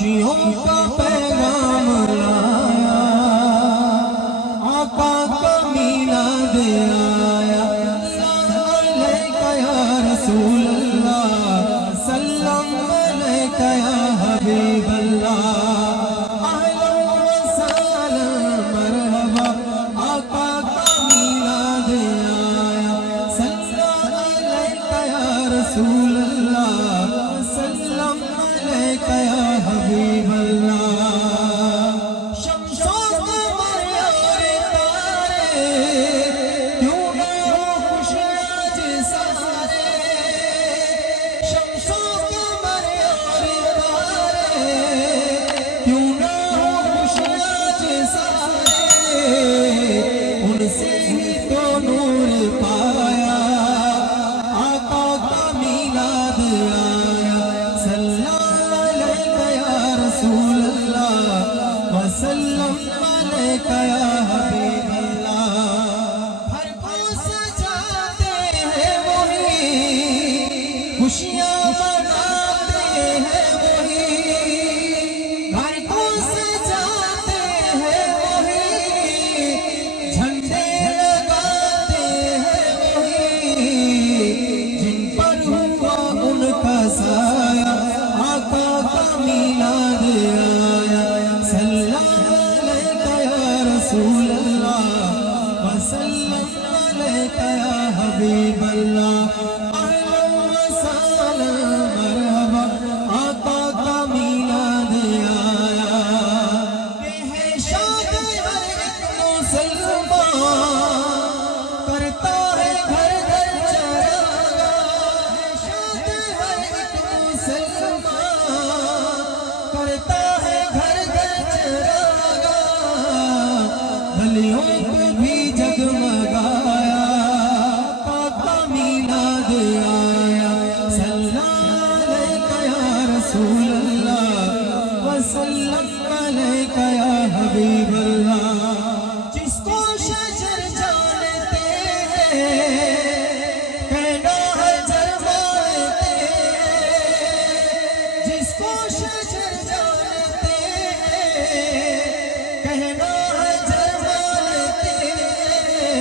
خوشیوں کا پیغام لایا، آقا کا میلاد آیا، علیکہ یا رسول اللہ، سلام علیکہ یا حبیب اللہ، اہلا و سہلا مرحبا، آقا کا میلاد آیا، سلام علیکہ یا رسول اللہ، سلام علیکہ یا حبیب اللہ۔ شمس و قمر اور تارے کیوں نہ ہو خوش آج سارے، شمس و قمر اور تارے کیوں نہ ہو خوش آج سارے، ان سے ہی تو نور پایا، آقا کا میلاد آیا، سلام علیکہ یا رسول اللہ، وسلم علیکہ یا حبیب اللہ۔ ہر کو سجاتے ہیں وہی، خوشیاں مناتے ہیں وہی، ہر کو سجاتے ہیں وہی، جھنڈے لگاتے ہیں وہی، جن پر ہوا ان کا سایہ، آقا کا میلاد آیا، سلام علیکہ یا رسول اللہ، وسلم علیکہ یا حبیب اللہ، اہلا و سہلا مرحبا، آقا کا میلاد آیا۔ یہ ہے شاد ہر ایک مسلمان، کرتا ہے گھر گھر چراغاں، ہے شاد ہر ایک مسلمان، کرتا ہے گھر گھر چراغاں، گلیوں پہ بھی جگمگایا، آقا کا میلاد آیا، سلام علیکہ یا رسول اللہ، وسلم علیکہ یا حبیب اللہ۔ جس کو شجر جانتے ہیں کہنا ہے جرماتے ہیں، جس کو شجر جانتے ہیں کہنا ہے جرماتے ہیں،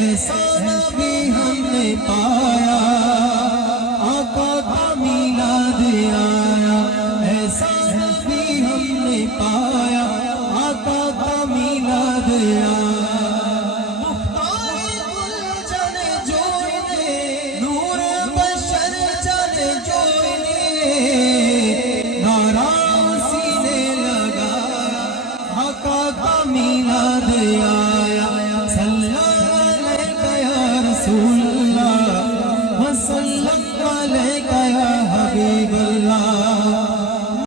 ایسا نبی ہم نے پایا، آقا کا میلاد آیا، ایسا نبی ہم نے پایا، آقا کا میلاد آیا۔ مختار کل جن جوئنے، نور بشر جن جوئنے، نعرہ اسی نے لگایا، آقا کا میلاد